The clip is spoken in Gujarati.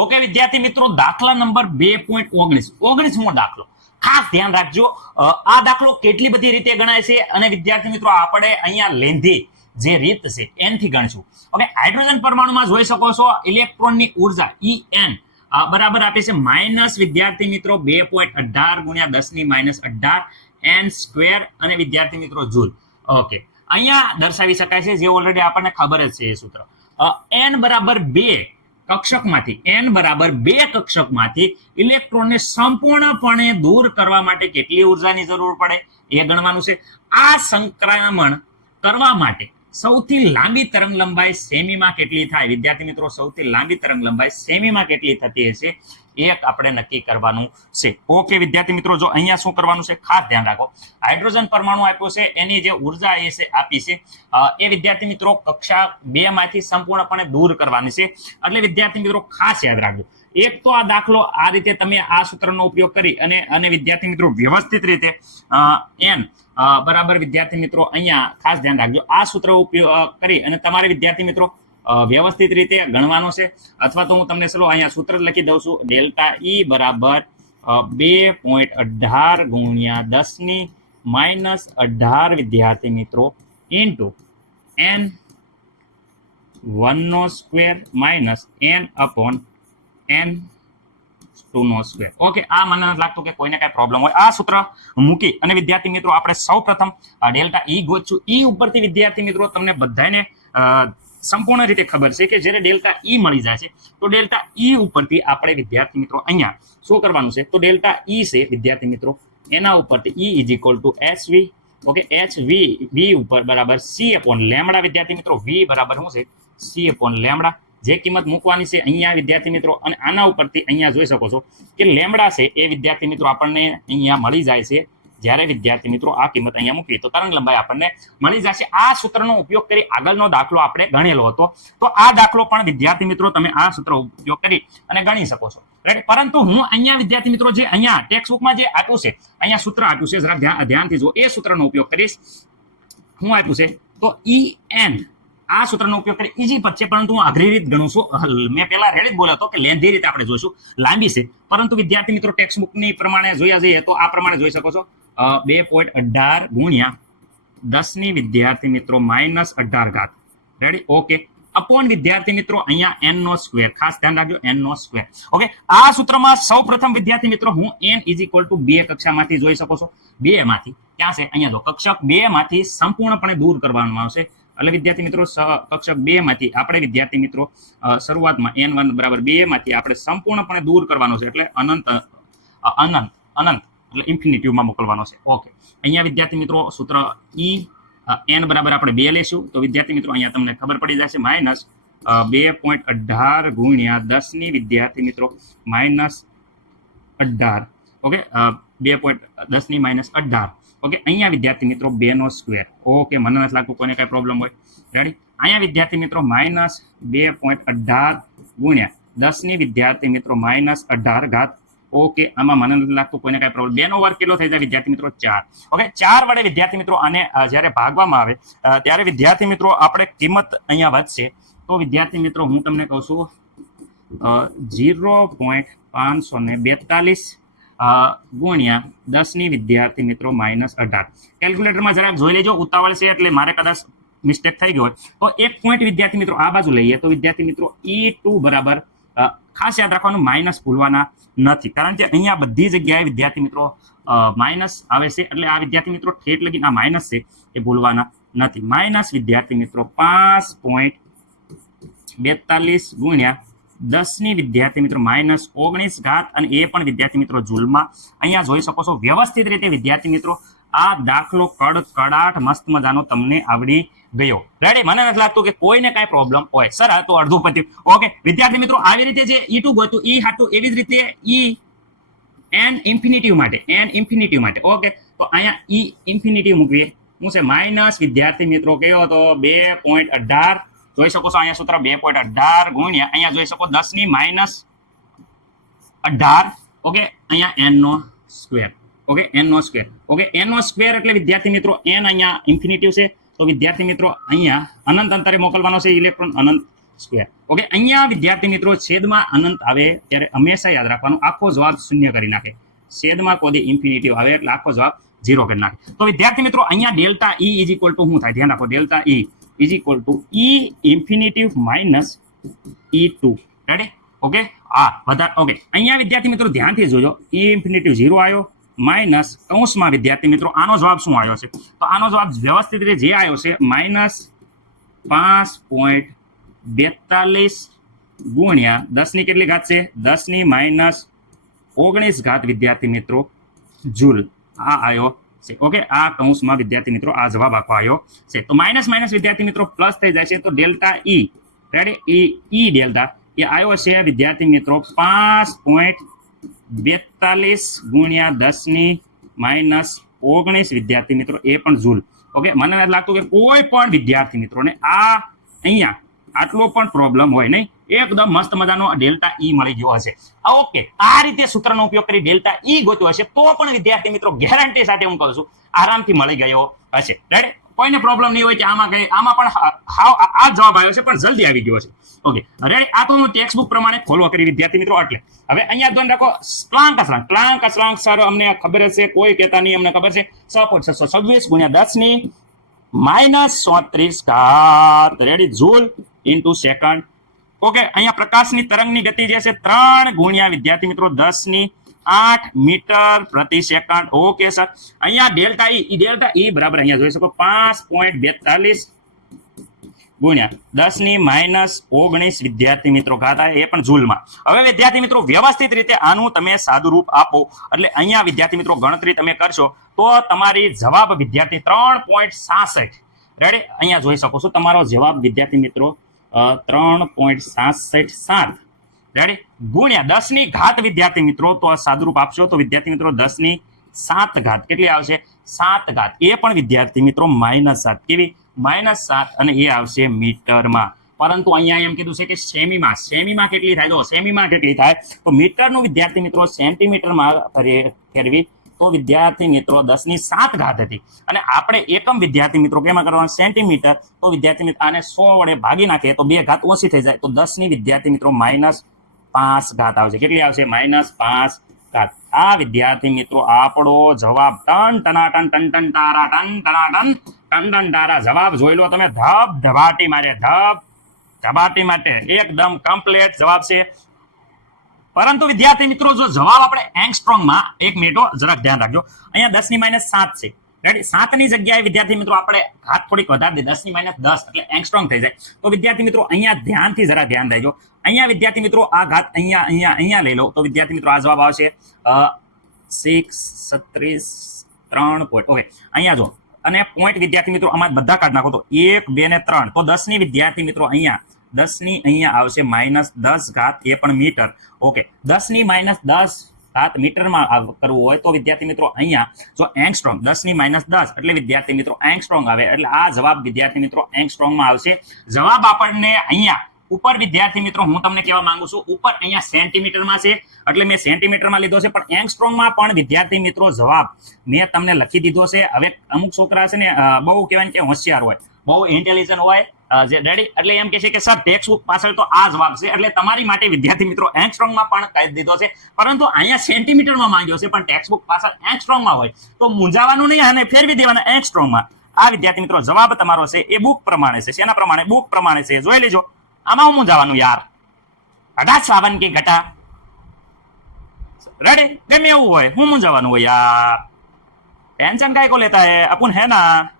ઓકે વિદ્યાર્થી મિત્રો, દાખલા નંબર 2.19 દાખલો ખાસ ધ્યાન રાખજો. આ દાખલો કેટલી બધી રીતે ગણાય છે અને વિદ્યાર્થી મિત્રો આપણે અહીંયા લેંધી જે રીત છે એનથી ગણશું. ઓકે, હાઇડ્રોજન પરમાણુમાં જોઈ શકો છો ઇલેક્ટ્રોનની ઉર્જા En બરાબર આપે છે માઇનસ વિદ્યાર્થી મિત્રો 2.18 ગુણ્યા 10⁻18 n સ્ક્વેર અને વિદ્યાર્થી મિત્રો જૂલ. ઓકે, અહીંયા દર્શાવી શકાય છે જે ઓલરેડી આપણને ખબર જ છે એ સૂત્ર. n બરાબર 2 કક્ષકમાંથી n બરાબર 2 કક્ષકમાંથી ઇલેક્ટ્રોનને સંપૂર્ણપણે દૂર કરવા માટે કેટલી ઉર્જાની જરૂર પડે એ ગણવાનું છે. આ સંક્રમણ કરવા માટે સૌથી લાંબી તરંગ લંબાઈ સેમીમાં કેટલી થાય વિદ્યાર્થી મિત્રો? સૌથી લાંબી તરંગ લંબાઈ સેમીમાં કેટલી થતી હશે એક આપણે નક્કી કરવાનું છે. ઓકે વિદ્યાર્થી મિત્રો, જો અહીંયા શું કરવાનું છે ખાસ ધ્યાન રાખો. હાઇડ્રોજન પરમાણુ આપ્યો છે, એની જે ઉર્જા એ છે આપી છે એ વિદ્યાર્થી મિત્રો કક્ષા 2 માંથી સંપૂર્ણપણે દૂર કરવાની છે. એટલે વિદ્યાર્થી મિત્રો ખાસ યાદ રાખજો. એક તો આ દાખલો આ રીતે તમે આ સૂત્રનો ઉપયોગ કરી અને વિદ્યાર્થી મિત્રો વ્યવસ્થિત રીતે n બરાબર વિદ્યાર્થી મિત્રો અહીંયા ખાસ ધ્યાન રાખજો. આ સૂત્ર ઉપયોગ કરી અને તમારે વિદ્યાર્થી મિત્રો વ્યવસ્થિત રીતે ગણવાનો છે. અથવા તો હું તમને ચલો અહીંયા સૂત્ર લખી દઉં છું. ડેલ્ટા E બરાબર 2.18 ગુણ્યા 10⁻18 વિદ્યાર્થી મિત્રો into n1 square minus n upon n2 square. Okay, આ મને નથી લાગતું કે કોઈને કઈ પ્રોબ્લેમ હોય. આ સૂત્ર મૂકી અને વિદ્યાર્થી મિત્રો આપણે સૌપ્રથમ ડેલ્ટા E ગોતશું. E ઉપરથી વિદ્યાર્થી મિત્રો તમને બધાને સંપૂર્ણ રીતે ખબર છે કે જ્યારે ડેલ્ટા E મળી જાય છે તો ડેલ્ટા E ઉપરથી આપણે વિદ્યાર્થી મિત્રો અહીંયા શું કરવાનું છે? તો ડેલ્ટા E છે વિદ્યાર્થી મિત્રો એના ઉપરથી E is equal to HV. Okay, HV V ઉપર બરાબર C અપોન લેમ્બડા વિદ્યાર્થી મિત્રો. V બરાબર શું છે? C upon lambda. જે કિંમત મૂકવાની છે અહીંયા વિદ્યાર્થી મિત્રો અને આના ઉપરથી અહીંયા જોઈ શકો છો કે લેમ્બડા છે એ વિદ્યાર્થી મિત્રો આપણને અહીંયા મળી જાય છે. જ્યારે વિદ્યાર્થી મિત્રો આ કિંમત અહીંયા મૂકીએ તો તરંગ લંબાઈ આપણને મળી જશે. આ સૂત્રનો ઉપયોગ કરી આગળનો દાખલો આપણે ગણેલો હતો, તો આ દાખલો પણ વિદ્યાર્થી મિત્રો તમે આ સૂત્ર ઉપયોગ કરી અને ગણી શકો છો. રાઈટ, પરંતુ હું અહીંયા વિદ્યાર્થી મિત્રો જે અહીંયા ટેક્સ્ટબુકમાં જે આપ્યું છે અહીંયા સૂત્ર આપ્યું છે જરા ધ્યાનથી જો એ સૂત્રનો ઉપયોગ કરીશ. હું આપ્યું છે તો En આ સૂત્રનો ઉપયોગ કરી ઈઝી પદ છે, પરંતુ હું અઘરી રીત ગણું છું. મેં પહેલા રેડી જ બોલ્યો હતો કે લેન્ધી રીતે આપણે જોઈશું, લાંબી છે, પરંતુ વિદ્યાર્થી મિત્રો ટેક્સ્ટબુકની પ્રમાણે જોયા જઈએ તો આ પ્રમાણે જોઈ શકો છો 2.18 ગુણ્યા 10 વિદ્યાર્થી મિત્રો -18 રેડી. ઓકે, અપોન વિદ્યાર્થી મિત્રો અહીંયા n નો સ્ક્વેર. ખાસ ધ્યાન રાખજો, n નો સ્ક્વેર. ઓકે, આ સૂત્રમાં સૌપ્રથમ વિદ્યાર્થી મિત્રો હું n ઇઝ ઇક્વલ ટુ 2 કક્ષામાંથી જોઈ શકો છો. 2 માંથી ક્યાં છે? અહીંયા જો કક્ષક 2 માંથી સંપૂર્ણપણે દૂર કરવામાં આવશે. એટલે વિદ્યાર્થી મિત્રો કક્ષક 2 માંથી આપણે વિદ્યાર્થી મિત્રો શરૂઆતમાં n1 બરાબર 2 માંથી આપણે સંપૂર્ણપણે દૂર કરવાનો છે. એટલે અનંત એટલે ઇન્ફિનિટીવમાં મોકલવાનો છે. ઓકે, અહીંયા વિદ્યાર્થી મિત્રો સૂત્ર n બરાબર આપણે 2 લેશું તો વિદ્યાર્થી મિત્રો અહીંયા તમને ખબર પડી જશે -2.18 ગુણ્યા 10 વિદ્યાર્થી મિત્રો -18. ઓકે, 2.10 ઓકે, અહીંયા વિદ્યાર્થી મિત્રો 2 નો સ્ક્વેર. ઓકે, મને નથી લાગતું કોઈને કઈ પ્રોબ્લેમ હોય. રેડી, અહીંયા વિદ્યાર્થી મિત્રો -2.18 ગુણ્યા 10 વિદ્યાર્થી મિત્રો -18. ઓકે, આમાં મને નથી લાગતું કોઈને કઈ પ્રોબ્લેમ. 2 નો વર્ગ કેટલો થઈ જાય વિદ્યાર્થી મિત્રો? 4. ઓકે, 4 વડે વિદ્યાર્થી મિત્રો આને જ્યારે ભાગવામાં આવે ત્યારે વિદ્યાર્થી મિત્રો આપણે કિંમત અહીંયા વધશે. તો વિદ્યાર્થી મિત્રો હું તમને કહું છું 0.542 ગુણ્યા 10 વિદ્યાર્થી મિત્રો -18. કેલ્ક્યુલેટરમાં જરાક જોઈ લેજો, ઉતાવળ છે એટલે મારે કદાચ મિસ્ટેક થઈ ગયો હોય તો એક પોઈન્ટ વિદ્યાર્થી મિત્રો આ બાજુ લઈએ તો વિદ્યાર્થી મિત્રો E2 બરાબર ખાસ યાદ રાખવાનું માઇનસ ભૂલવાના નથી, કારણ કે અહીંયા બધી જગ્યાએ વિદ્યાર્થી મિત્રો માઇનસ આવે છે. એટલે આ વિદ્યાર્થી મિત્રો ઠેઠ લગીને આ માઇનસ છે એ ભૂલવાના નથી. માઇનસ વિદ્યાર્થી મિત્રો 5.42 ગુણ્યા 10 વિદ્યાર્થી મિત્રો -19 અને એ પણ વિદ્યાર્થી મિત્રો જૂલમાં અહીંયા જોઈ શકો છો. વ્યવસ્થિત રીતે વિદ્યાર્થી મિત્રો આ દાખલો કડાટ મસ્ત મજાનો તમને આવડી ગયો. રેડી, મને નથી લાગતું કે કોઈને કઈ પ્રોબ્લેમ હોય. સર આ તો અડધું પત્યું. ઓકે વિદ્યાર્થી મિત્રો આવી રીતે જે E2 ગોતું E હાટું એવી જ રીતે n ઇન્ફિનિટિવ માટે. ઓકે, તો અહીંયા E ઇન્ફિનિટિવ મૂકીએ. હું છે માઇનસ વિદ્યાર્થી મિત્રો કયો તો 2.18 જોઈ શકો છો. અહીંયા સૂત્ર 2.18 ગુણ્યા અહીંયા જોઈ શકો 10⁻18. ઓકે, અહીંયા n નો સ્ક્વેર. ઓકે, n નો સ્ક્વેર. ઓકે, n નો સ્ક્વેર એટલે વિદ્યાર્થી મિત્રો n અહીંયા ઇન્ફિનિટિવ છે તો વિદ્યાર્થી મિત્રો અહીંયા અનંત અંતરે મોકલવાનો છે ઇલેક્ટ્રોન. અનંત સ્ક્વેર. ઓકે, અહીંયા વિદ્યાર્થી મિત્રો છેદમાં અનંત આવે ત્યારે હંમેશા યાદ રાખવાનું આખો જવાબ શૂન્ય કરી નાખે. છેદમાં કોઈ ઇન્ફિનિટિવ આવે એટલે આખો જવાબ 0 કરી નાખે. તો વિદ્યાર્થી મિત્રો અહીંયા delta E is equal to શું થાય? ધ્યાન રાખો, delta E is equal to E infinitive minus E2. Ready? Okay, વધારે. ઓકે, અહીંયા વિદ્યાર્થી મિત્રો ધ્યાનથી જોજો, E ઇન્ફિનિટિવ 0 આવ્યો માઇનસ કૌંસમાં વિદ્યાર્થી મિત્રો આનો જવાબ શું આવ્યો છે? તો આનો જવાબ વ્યવસ્થિત રીતે જે આવ્યો છે માઇનસ 5.42 ગુણ્યા 10 ની કેટલી ઘાત છે? 10 ની માઇનસ 19 ઘાત વિદ્યાર્થી મિત્રો જૂલ. આ આવ્યો છે. ઓકે, આ કૌંસમાં વિદ્યાર્થી મિત્રો આ જવાબ આખો આવ્યો છે. તો માઇનસ માઇનસ વિદ્યાર્થી મિત્રો પ્લસ થઈ જાય છે. તો delta E, ready, E delta એ આવ્યો છે વિદ્યાર્થી મિત્રો 5.42 ગુણ્યા 10 ની માઇનસ 19 વિદ્યાર્થી મિત્રો એ પણ જૂલ. ઓકે, મને નથી લાગતું કે કોઈ પણ વિદ્યાર્થી મિત્રોને આ અહીંયા આટલો પણ પ્રોબ્લેમ હોય નહીં. એકદમ મસ્ત મજાનો ડેલ્ટા E મળી ગયો હશે. ઓકે, આ રીતે સૂત્રનો ઉપયોગ કરી ડેલ્ટા E ગોત્યો હશે તો પણ વિદ્યાર્થી મિત્રો ગેરંટી સાથે હું કહું છું આરામથી મળી ગયો હશે. રાઈટ? કોઈને પ્રોબ્લેમ નહીં હોય કે આમાં પણ આ જવાબ આવ્યો છે પણ જલ્દી આવી ગયો છે. Okay, ready? આ તો હું ટેક્સ્ટ બુક પ્રમાણે ફોલો કરી વિદ્યાર્થી મિત્રો. એટલે હવે અહીંયા ધ્યાન રાખો, ક્લાંક અસલાંક સર અમને ખબર હશે, કોઈ કહેતા નહીં, અમને ખબર છે 6.626 ગુણ્યા 10 ની માઇનસ 34 ઘાત, ready, joule into second. Okay, અહીંયા પ્રકાશની તરંગની ગતિ જે છે 3 ગુણ્યા વિદ્યાર્થી મિત્રો 10 ની 8 મીટર પ્રતિ સેકન્ડ. ઓકે સર, અહીંયા ડેલ્ટા E બરાબર અહીંયા જોઈ શકો 5.42 ગુણ્યા 10 ની માઇનસ 19 વિદ્યાર્થી મિત્રો ઘાત આવે, એ પણ જૂલમાં. હવે વિદ્યાર્થી મિત્રો વ્યવસ્થિત રીતે આનું તમે સાદું રૂપ આપો એટલે અહીંયા વિદ્યાર્થી મિત્રો ગણતરી તમે કરશો તો તમારી જવાબ વિદ્યાર્થી 3.66. રેડી? અહીંયા જોઈ શકો છો તમારો જવાબ વિદ્યાર્થી મિત્રો 3.677. રેડી? ગુણ્યા 10 ની ઘાત વિદ્યાર્થી મિત્રો, તો આ સાદું રૂપ આપશો તો વિદ્યાર્થી મિત્રો 10 ની 7 ઘાત કેટલી આવશે? 7 ઘાત. એ પણ વિદ્યાર્થી મિત્રો -7. કેવી? -7. અને એ આવશે મીટરમાં. પરંતુ અહીંયા એમ કીધું છે કે સેમીમાં કેટલી થાય? જો સેમીમાં કેટલી થાય તો મીટરનું વિદ્યાર્થી મિત્રો સેન્ટીમીટરમાં ફેરવી તો વિદ્યાર્થી મિત્રો 10 ની 7 ઘાત હતી. અને આપણે એકમ વિદ્યાર્થી મિત્રો કેમાં કરવાનું? સેન્ટીમીટર. તો વિદ્યાર્થી મિત્રો આને 100 વડે ભાગી નાખીએ તો 2 ઘાત ઓછી થઈ જાય. તો 10 ની વિદ્યાર્થી મિત્રો -5 ઘાત આવશે. કેટલી આવશે? -5 ઘાત. આ વિદ્યાર્થી મિત્રો આપણો જવાબ ટન ટનાટન ટન ટન તારા ટન ટનાટન ટન ટન તારા જવાબ જોઈ લો તમે. ધબાટી માટે એકદમ કમ્પ્લીટ જવાબ છે. પરંતુ વિદ્યાર્થી મિત્રો જો જવાબ આપણે એંગસ્ટ્રોંગમાં, 1 મિનિટ જરાક ધ્યાન રાખજો, અહીંયા 10 ની -7 છે. રેડી? 7 ની જગ્યાએ વિદ્યાર્થી મિત્રો આપણે ઘાત થોડીક વધારી દે, 10 ની -10 એટલે એંગસ્ટ્રોંગ થઈ જાય. તો વિદ્યાર્થી મિત્રો અહીંયા ધ્યાન દેજો. અહીંયા વિદ્યાર્થી મિત્રો આ ઘાત અહીંયા લઈ લો તો વિદ્યાર્થી મિત્રો આ જવાબ આવશે 636 3 પોઈન્ટ. ઓકે, અહીંયા જો અને પોઈન્ટ વિદ્યાર્થી મિત્રો આમાં બધા કાઢ નાખો તો 1 2 ને 3 તો 10 ની વિદ્યાર્થી મિત્રો અહીંયા 10 ની અહીંયા આવશે -10 ઘાત, એ પણ મીટર. ઓકે, 10 ની -10 ઘાત મીટરમાં કરવું હોય તો વિદ્યાર્થી મિત્રો અહીંયા જો એંગસ્ટ્રોંગ 10 ની -10 એટલે વિદ્યાર્થી મિત્રો એંગસ્ટ્રોંગ આવે એટલે આ જવાબ વિદ્યાર્થી મિત્રો એંગસ્ટ્રોંગમાં આવશે. જવાબ આપણને અહીંયા ઉપર વિદ્યાર્થી મિત્રો હું તમને કહેવા માંગુ છું ઉપર અહીંયા સેન્ટીમીટરમાં છે એટલે મેં સેન્ટીમીટરમાં લીધો છે, પણ એંગસ્ટ્રોંગમાં પણ વિદ્યાર્થી મિત્રો જવાબ મેં તમને લખી દીધો છે. હવે અમુક છોકરા છે ને બહુ કહેવાય કે હોશિયાર હોય, બહુ ઇન્ટેલિજન્ટ હોય, જે રેડી એટલે એમ કહે છે કે સર ટેક્સ્ટ બુક પાછળ તો આ જવાબ છે એટલે તમારી માટે વિદ્યાર્થી મિત્રો એંગસ્ટ્રોંગમાં પણ કહી દીધો છે, પરંતુ અહીંયા સેન્ટીમીટરમાં માંગ્યો છે પણ ટેક્સ્ટ બુક પાછળ એંગસ્ટ્રોંગમાં હોય તો મૂંઝાવાનું નહીં અને ફેરવી દેવાના એંગસ્ટ્રોંગમાં. આ વિદ્યાર્થી મિત્રો જવાબ તમારો છે એ બુક પ્રમાણે છે. શેના પ્રમાણે? બુક પ્રમાણે છે. જોઈ લેજો. આમાં હું મૂંઝાવાનું યાર? ઘટા સાવન કે ઘટા, રેડી? ગમે એવું હોય, હું મૂંઝાવાનું હોય યાર? टेंशन काय को लेता है अपन, है ना?